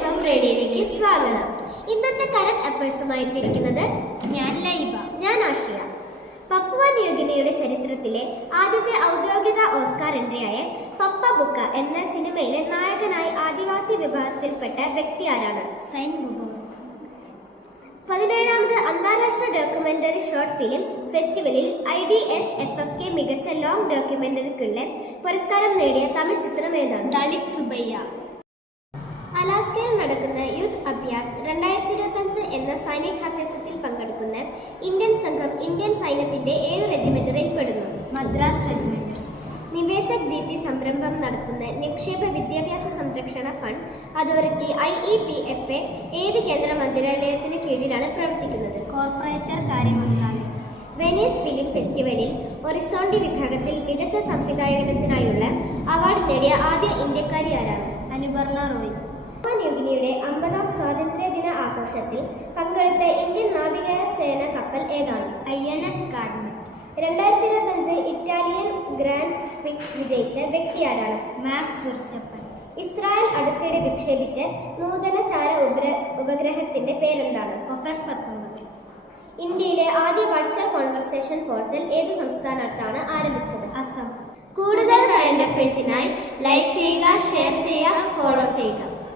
FM റേഡിയോയിലേക്ക് സ്വാഗതം. ഇന്നത്തെ current അഫയേഴ്സുമായി എത്തിയിരിക്കുന്നത് ഞാൻ ലൈബ. ഞാൻ ആഷിയ. പപ്പുവ ന്യൂഗിനിയുടെ ചരിത്രത്തിലെ ആദ്യത്തെ ഔദ്യോഗിക ഓസ്കാർ എൻട്രിയായ പപ്പ ബുക്ക എന്ന സിനിമയിലെ നായകനായി ആദിവാസി വിഭാഗത്തിൽപ്പെട്ട വ്യക്തി ആരാണ്? 17ാമത് അന്താരാഷ്ട്ര ഡോക്യുമെന്ററി ഷോർട്ട് ഫിലിം ഫെസ്റ്റിവലിൽ IDSFFK മികച്ച ലോങ് ഡോക്യുമെന്ററിക്കുള്ള പുരസ്കാരം നേടിയ തമിഴ് ചിത്രം ഏതാണ്? ദളിത് സുബയ്യ. അലാസ്കയിൽ നടക്കുന്ന യൂത്ത് അഭ്യാസ് 2025 എന്ന സൈനികാഭ്യാസത്തിൽ പങ്കെടുക്കുന്ന ഇന്ത്യൻ സംഘം ഇന്ത്യൻ സൈന്യത്തിന്റെ ഏത് റെജിമെന്റിൽ പെടുന്നു? മദ്രാസ് റെജിമെന്റ്. നിവേശക് ദീപ്തി സംരംഭം നടത്തുന്ന നിക്ഷേപ വിദ്യാഭ്യാസ സംരക്ഷണ ഫണ്ട് അതോറിറ്റി IEPFA ഏത് കേന്ദ്ര മന്ത്രാലയത്തിന് കീഴിലാണ് പ്രവർത്തിക്കുന്നത്? കോർപ്പറേറ്റർ കാര്യ മന്ത്രാലയം. വെനീസ് ഫിലിം ഫെസ്റ്റിവലിൽ ഒറിസോണ്ടി വിഭാഗത്തിൽ മികച്ച സംവിധായകനത്തിനായുള്ള അവാർഡ് നേടിയ ആദ്യ ഇന്ത്യക്കാരി ആരാണ്? അനുപർണ റോയ്. പപ്പുവ ന്യൂഗിനിയുടെ 50ാം സ്വാതന്ത്ര്യദിന ആഘോഷത്തിൽ പങ്കെടുത്ത ഇന്ത്യൻ നാവികസേന കപ്പൽ ഏതാണ്? INS കാഡ്മറ്റ്. 2025 ഇറ്റാലിയൻ ഗ്രാൻഡ് പ്രിക്സ് വിജയിച്ച വ്യക്തി ആരാണ്? Max Verstappen. ഇസ്രായേൽ അടുത്തിടെ വിക്ഷേപിച്ച നൂതന ചാര ഉപഗ്രഹത്തിന്റെ പേരെന്താണ്? OPEC-19. ഇന്ത്യയിലെ ആദ്യ വൾച്ചർ കോൺവെർസേഷൻ പോർട്ടൽ ഏത് സംസ്ഥാനത്താണ് ആരംഭിച്ചത്? അസം. കൂടുതൽ കറന്റ് അഫയേഴ്സിനായി ലൈക്ക് ചെയ്യുക, ഷെയർ ചെയ്യുക, ഫോളോ ചെയ്യുക.